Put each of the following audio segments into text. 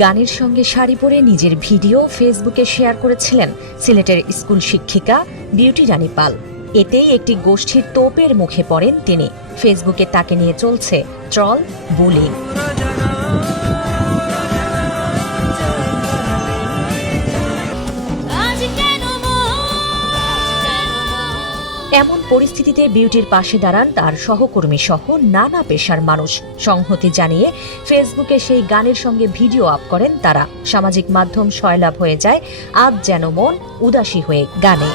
গানের সঙ্গে শাড়ি পরে নিজের ভিডিও ফেসবুকে শেয়ার করেছিলেন সিলেটের স্কুল শিক্ষিকা বিউটি রানী পাল। এতেই একটি গোষ্ঠীর তোপের মুখে পড়েন তিনি। ফেসবুকে তাকে নিয়ে চলছে ট্রল, বুলিং। এমন পরিস্থিতিতে বিউটির পাশে দাঁড়ান তার সহকর্মী সহ নানা পেশার মানুষ। সংহতি জানিয়ে ফেসবুকে সেই গানের সঙ্গে ভিডিও আপ করেন তারা। সামাজিক মাধ্যম সয়লাভ হয়ে যায় আজ যেন মন উদাসী হয়ে গানে।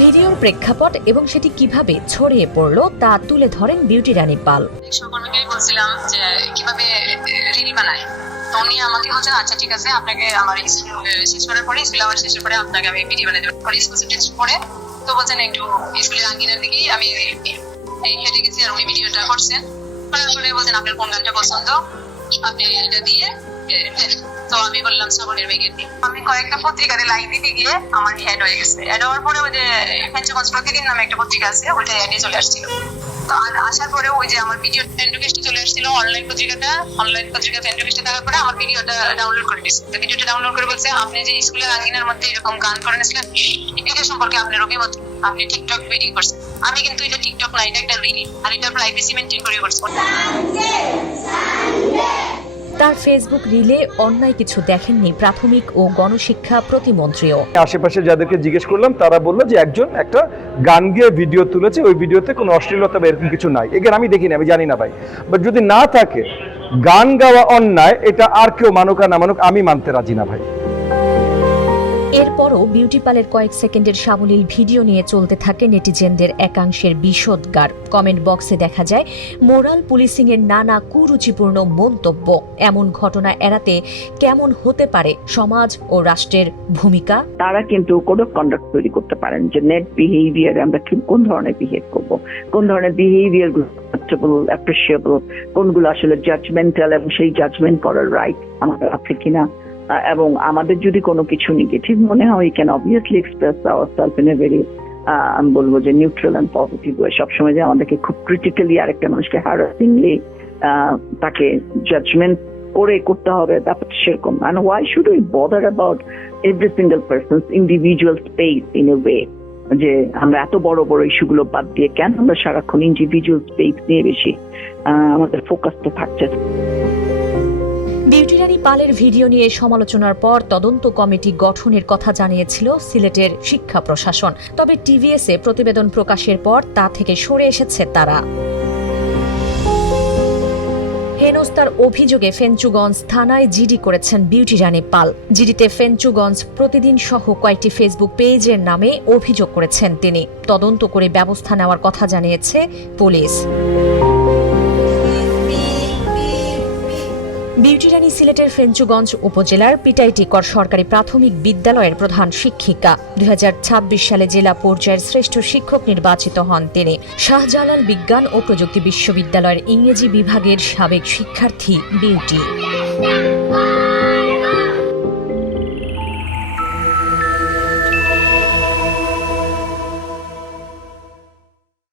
ভিডিওর প্রেক্ষাপট এবং সেটি কিভাবে ছড়িয়ে পড়লো তা তুলে ধরেন বিউটি রানী পাল। সহকর্মীকে বলছিলাম যে কিভাবে রিল বানায়, তো উনি আমাকে বলছেন আচ্ছা ঠিক আছে, আপনাকে আমার শেষ করার পরে স্কুল আওয়ার শেষের পরে আপনাকে আমি ভিডিও বানিয়ে দেবো। পরে স্কুল শেষ করে তো বলছেন একটু স্কুলের আঙ্গিনার দিকেই আমি হেঁটে গেছি আর উনি ভিডিওটা করছেন। তারপরে বলছেন আপনার কোন গানটা পছন্দ, আপনি এটা দিয়ে। তো আমি বললাম শ্রাবণের মেঘের দিন। আমি কয়েকটা পত্রিকাতে লাইভ দিতে গিয়ে আমার হেড হয়ে গেছে। হেড হওয়ার পরে ওই যে পঞ্চগঞ্জ প্রতিদিন নামে একটা পত্রিকা আছে, ওইটা হেডে চলে আসছিল। তো আসার পরে ওই যে আমার ভিডিও ফ্রেন্ড রিকোয়েস্টে চলে আসছিল অনলাইন পত্রিকাতে ফ্রেন্ড রিকোয়েস্টে দেওয়ার পরে আমার ভিডিওটা ডাউনলোড করে দিয়েছে। তো ভিডিওটা ডাউনলোড করে বলছে আপনি যে স্কুলের আঙ্গিনার মধ্যে এরকম গান করেছিলেন, এটা সম্পর্কে আপনার অভিমত, আপনি টিকটক ভিডিও করছেন। আমি কিন্তু এটা টিকটক না, এটা একটা রিল, আর এটা প্রাইভেসি মেনটেন করে করছি। তার ফেসবুক রিলে অন্যায় কিছু দেখেননি প্রাথমিক ও গণশিক্ষা প্রতিমন্ত্রীও। আশেপাশে যাদেরকে জিজ্ঞেস করলাম তারা বললো যে একজন একটা গান গেয়ে ভিডিও তুলেছে, ওই ভিডিওতে কোনো অশ্লীলতা বা এরকম কিছু নাই। এখানে আমি দেখিনি, আমি জানি না ভাই, বাট যদি না থাকে গান গাওয়া অন্যায়, এটা আর কেউ মানুক আর না মানুক আমি মানতে রাজি না ভাই। এরপরও বিউটি পালের কয়েক সেকেন্ডের সাবলীল ভিডিও নিয়ে চলতে থাকে নেটিজেনদের একাংশের বিষোদগার। কমেন্ট বক্সে দেখা যায় মোরাল পুলিশিং এর নানা কুরুচিপূর্ণ মন্তব্য। এমন ঘটনা এড়াতে কেমন হতে পারে সমাজ ও রাষ্ট্রের ভূমিকা? তারা কিন্তু কোড অফ কন্ডাক্ট তৈরি করতে পারেন যে নেট বিহেভিয়ার আমরা কোন ধরনের বিহেভ করব, কোন ধরনের বিহেভিয়ার গুলো অ্যাপ্রিশিয়েবল, কোনগুলো আসলে জাজমেন্টাল এবং সেই জাজমেন্ট করার রাইট আমাদের আছে কিনা, এবং আমাদের যদি কোনো কিছু নেগেটিভ মনে হয় we can obviously express ourselves in a very আমি বলবো যে নিউট্রাল এন্ড পজিটিভ ওয়ে। সবসময় যে আমাদেরকে খুব ক্রিটিক্যালি আরেকটা মানুষকে হ্যারাসিংলি তাকে জাজমেন্ট করে করতে হবে ব্যাপারটা সেরকম। and why should we bother about every single person's individual space in a way, যে আমরা এত বড় বড় ইস্যুগুলো বাদ দিয়ে কেন আমরা সারাক্ষণ ইন্ডিভিজুয়াল স্পেস নিয়ে বেশি আমাদের ফোকাসটা থাকছে। বিউটি রানী পালের ভিডিও নিয়ে সমালোচনার পর তদন্ত কমিটি গঠনের কথা জানিয়েছিল সিলেটের শিক্ষা প্রশাসন। তবে টিভিএসে প্রতিবেদন প্রকাশের পর তা থেকে সরে এসেছে তারা। হেনস্থার অভিযোগে ফেঞ্চুগঞ্জ থানায় জিডি করেছেন বিউটি রানী পাল। জিডিতে ফেঞ্চুগঞ্জ প্রতিদিন সহ কয়েকটি ফেসবুক পেজের নামে অভিযোগ করেছেন তিনি। তদন্ত করে ব্যবস্থা নেওয়ার কথা জানিয়েছে পুলিশ। বিউটি রানী সিলেটের ফেঞ্চুগঞ্জ উপজেলার পিটাইটিকর সরকারি প্রাথমিক বিদ্যালয়ের প্রধান শিক্ষিকা। 2026 সালে জেলা পর্যায়ের শ্রেষ্ঠ শিক্ষক নির্বাচিত হন তিনি। শাহজালাল বিজ্ঞান ও প্রযুক্তি বিশ্ববিদ্যালয়ের ইংরেজি বিভাগের সাবেক শিক্ষার্থী বিউটি।